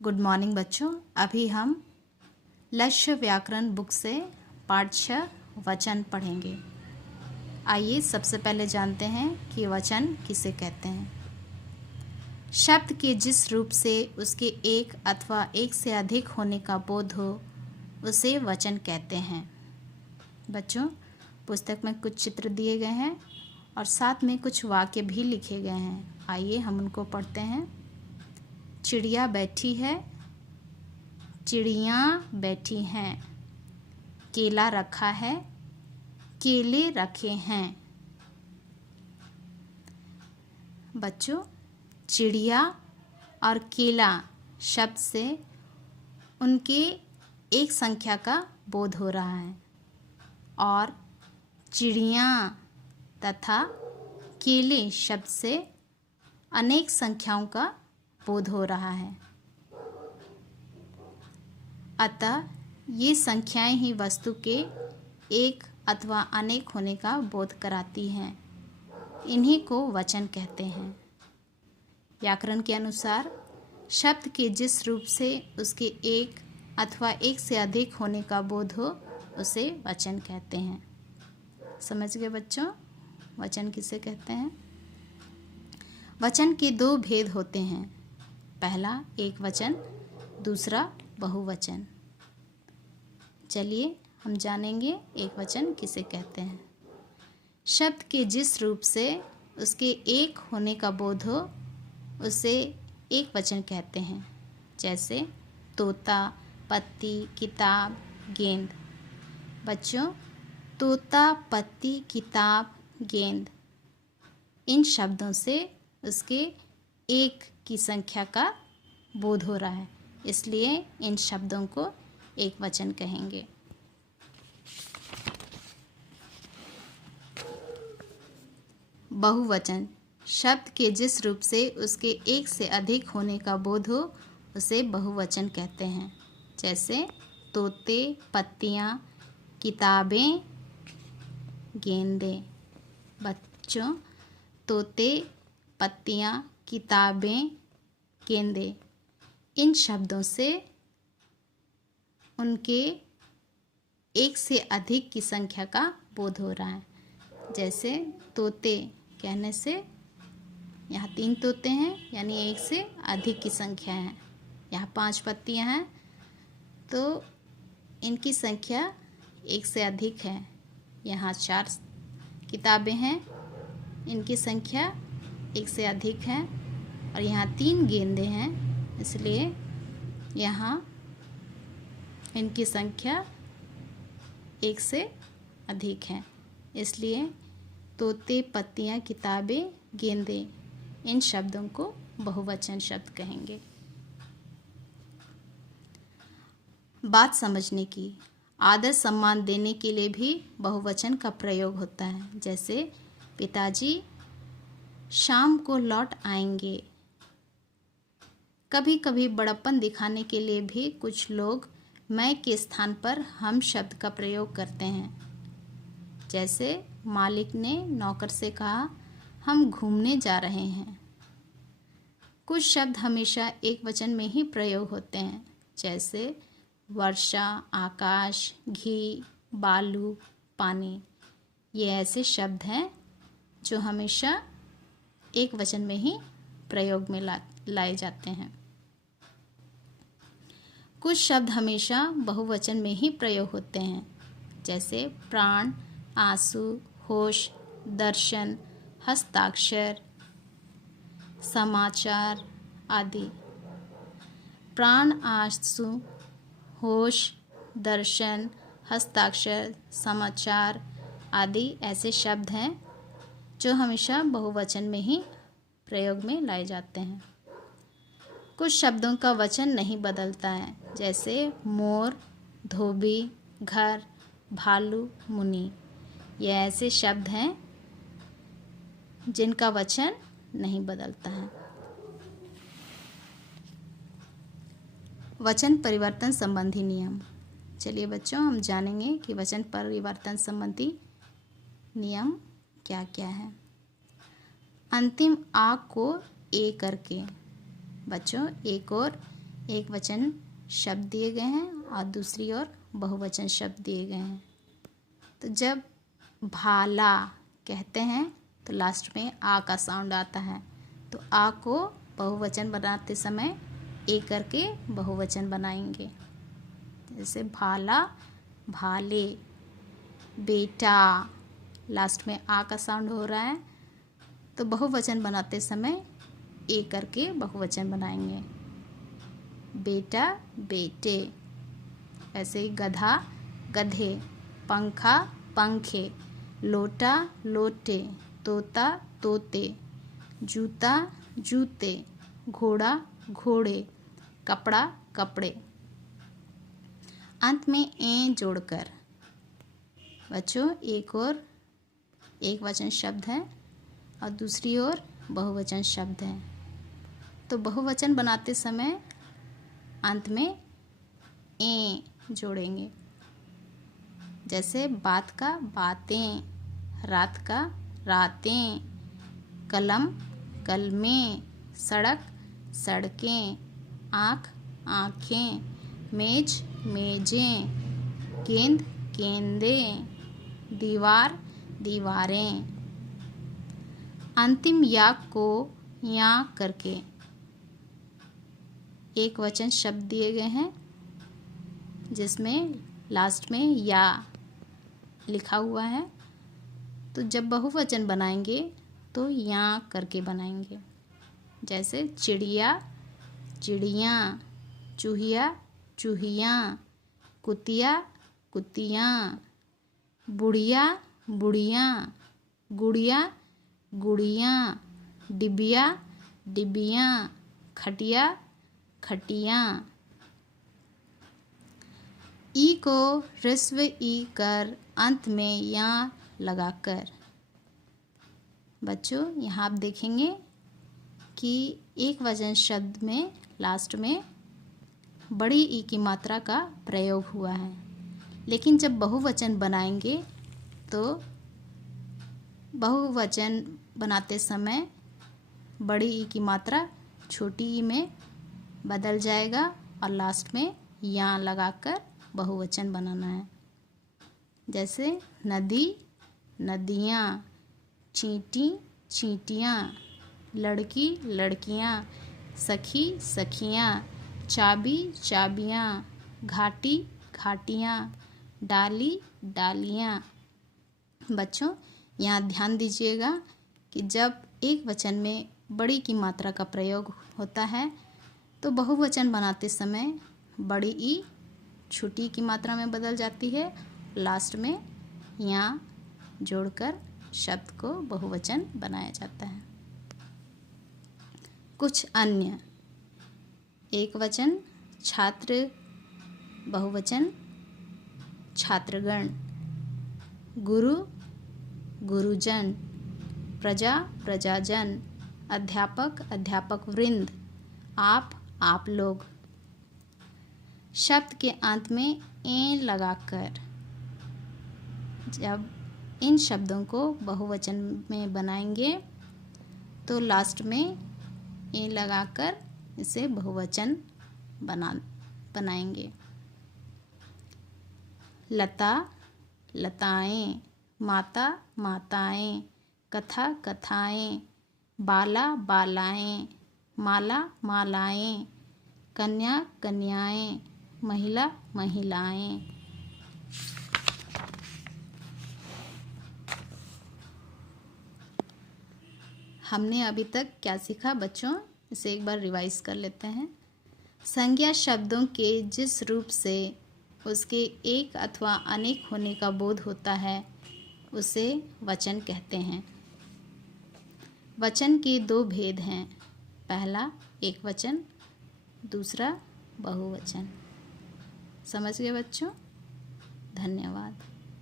Good morning बच्चों। अभी हम लक्ष्य व्याकरण बुक से पाठ 6 वचन पढ़ेंगे। आइए सबसे पहले जानते हैं कि वचन किसे कहते हैं। शब्द के जिस रूप से उसके एक अथवा एक से अधिक होने का बोध हो उसे वचन कहते हैं। बच्चों, पुस्तक में कुछ चित्र दिए गए हैं और साथ में कुछ वाक्य भी लिखे गए हैं। आइए हम उनको पढ़ते हैं। चिड़िया बैठी है, चिड़ियाँ बैठी हैं। केला रखा है, केले रखे हैं। बच्चों, चिड़िया और केला शब्द से उनके एक संख्या का बोध हो रहा है और चिड़ियाँ तथा केले शब्द से अनेक संख्याओं का बोध हो रहा है। अतः ये संख्याएं ही वस्तु के एक अथवा अनेक होने का बोध कराती हैं। इन्हीं को वचन कहते हैं। व्याकरण के अनुसार शब्द के जिस रूप से उसके एक अथवा एक से अधिक होने का बोध हो उसे वचन कहते हैं। समझ गए बच्चों, वचन किसे कहते हैं। वचन के दो भेद होते हैं। पहला एक वचन, दूसरा बहुवचन। चलिए हम जानेंगे एक वचन किसे कहते हैं। शब्द के जिस रूप से उसके एक होने का बोध हो उसे एक वचन कहते हैं। जैसे तोता, पत्ती, किताब, गेंद। बच्चों, तोता, पत्ती, किताब, गेंद, इन शब्दों से उसके एक की संख्या का बोध हो रहा है, इसलिए इन शब्दों को एक वचन कहेंगे। बहुवचन शब्द के जिस रूप से उसके एक से अधिक होने का बोध हो उसे बहुवचन कहते हैं। जैसे तोते, पत्तियाँ, किताबें, गेंदें। बच्चों, तोते, पत्तियाँ, किताबें, गेंदें, इन शब्दों से उनके एक से अधिक की संख्या का बोध हो रहा है। जैसे तोते कहने से यहाँ 3 तोते हैं, यानी एक से अधिक की संख्या है। यहाँ 5 पत्तियाँ हैं तो इनकी संख्या एक से अधिक है। यहाँ 4 किताबें हैं, इनकी संख्या एक से अधिक है। और यहाँ 3 गेंदें हैं, इसलिए यहाँ इनकी संख्या एक से अधिक है। इसलिए तोते, पत्तियाँ, किताबें, गेंदें, इन शब्दों को बहुवचन शब्द कहेंगे। बात समझने की, आदर सम्मान देने के लिए भी बहुवचन का प्रयोग होता है। जैसे पिताजी शाम को लौट आएंगे। कभी कभी बड़प्पन दिखाने के लिए भी कुछ लोग मैं के स्थान पर हम शब्द का प्रयोग करते हैं। जैसे मालिक ने नौकर से कहा, हम घूमने जा रहे हैं। कुछ शब्द हमेशा एक वचन में ही प्रयोग होते हैं। जैसे वर्षा, आकाश, घी, बालू, पानी। ये ऐसे शब्द हैं जो हमेशा एक वचन में ही प्रयोग में लाए जाते हैं। कुछ शब्द हमेशा बहुवचन में ही प्रयोग होते हैं। जैसे प्राण, आंसू, होश, दर्शन, हस्ताक्षर, समाचार आदि। प्राण, आंसू, होश, दर्शन, हस्ताक्षर, समाचार आदि ऐसे शब्द हैं जो हमेशा बहुवचन में ही प्रयोग में लाए जाते हैं। कुछ शब्दों का वचन नहीं बदलता है। जैसे मोर, धोबी, घर, भालू, मुनि। ये ऐसे शब्द हैं जिनका वचन नहीं बदलता है। वचन परिवर्तन संबंधी नियम। चलिए बच्चों, हम जानेंगे कि वचन परिवर्तन संबंधी नियम क्या क्या है। अंतिम आ को ए करके। बच्चों, एक और एक वचन शब्द दिए गए हैं और दूसरी ओर बहुवचन शब्द दिए गए हैं। तो जब भाला कहते हैं तो लास्ट में आ का साउंड आता है, तो आ को बहुवचन बनाते समय ए करके बहुवचन बनाएंगे। जैसे भाला, भाले। बेटा, लास्ट में आ का साउंड हो रहा है, तो बहुवचन बनाते समय ए करके बहुवचन बनाएंगे। बेटा, बेटे। ऐसे ही गधा, गधे। पंखा, पंखे। लोटा, लोटे। तोता, तोते। जूता, जूते। घोड़ा, घोड़े। कपड़ा, कपड़े। अंत में ए जोड़कर बच्चों एक और एक वचन शब्द है और दूसरी ओर बहुवचन शब्द है। तो बहुवचन बनाते समय अंत में ए जोड़ेंगे। जैसे बात का बातें, रात का रातें, कलम कलमें, सड़क सड़कें, आँख आँखें, मेज मेजें, गेंद गेंदें, दीवार दीवारें। अंतिम या को या करके एक वचन शब्द दिए गए हैं जिसमें लास्ट में या लिखा हुआ है। तो जब बहुवचन बनाएंगे तो या करके बनाएंगे। जैसे चिड़िया चिड़ियाँ, चूहिया चूहियाँ, कुतिया कुतियाँ, बुढ़िया बुढ़ियाँ, गुड़िया गुड़ियाँ, डिबिया डिबियाँ, खटिया खटियाँ। ई को ह्रस्व ई कर अंत में या लगाकर बच्चों यहाँ आप देखेंगे कि एक वचन शब्द में लास्ट में बड़ी ई की मात्रा का प्रयोग हुआ है, लेकिन जब बहुवचन बनाएंगे तो बहुवचन बनाते समय बड़ी ई की मात्रा छोटी ई में बदल जाएगा और लास्ट में या लगाकर बहुवचन बनाना है। जैसे नदी नदियाँ, चींटी चींटियाँ, लड़की लड़कियाँ, सखी सखियाँ, चाबी चाबियाँ, घाटी घाटियाँ, डाली डालियाँ। बच्चों यहाँ ध्यान दीजिएगा कि जब एक वचन में बड़ी की मात्रा का प्रयोग होता है तो बहुवचन बनाते समय बड़ी ई छोटी की मात्रा में बदल जाती है, लास्ट में या जोड़कर शब्द को बहुवचन बनाया जाता है। कुछ अन्य एक वचन छात्र, बहुवचन छात्रगण, गुरु गुरुजन, प्रजा प्रजाजन, अध्यापक अध्यापक वृंद, आप लोग। शब्द के अंत में ए लगाकर जब इन शब्दों को बहुवचन में बनाएंगे तो लास्ट में ए लगाकर इसे बहुवचन बनाएंगे। लता लताएं, माता माताएं, कथा कथाएं, बाला बालाएं, माला मालाएं, कन्या कन्याएं, महिला महिलाएं। हमने अभी तक क्या सीखा बच्चों, इसे एक बार रिवाइज कर लेते हैं। संज्ञा शब्दों के जिस रूप से उसके एक अथवा अनेक होने का बोध होता है उसे वचन कहते हैं। वचन के दो भेद हैं, पहला एक वचन, दूसरा बहुवचन। समझ गए बच्चों? धन्यवाद।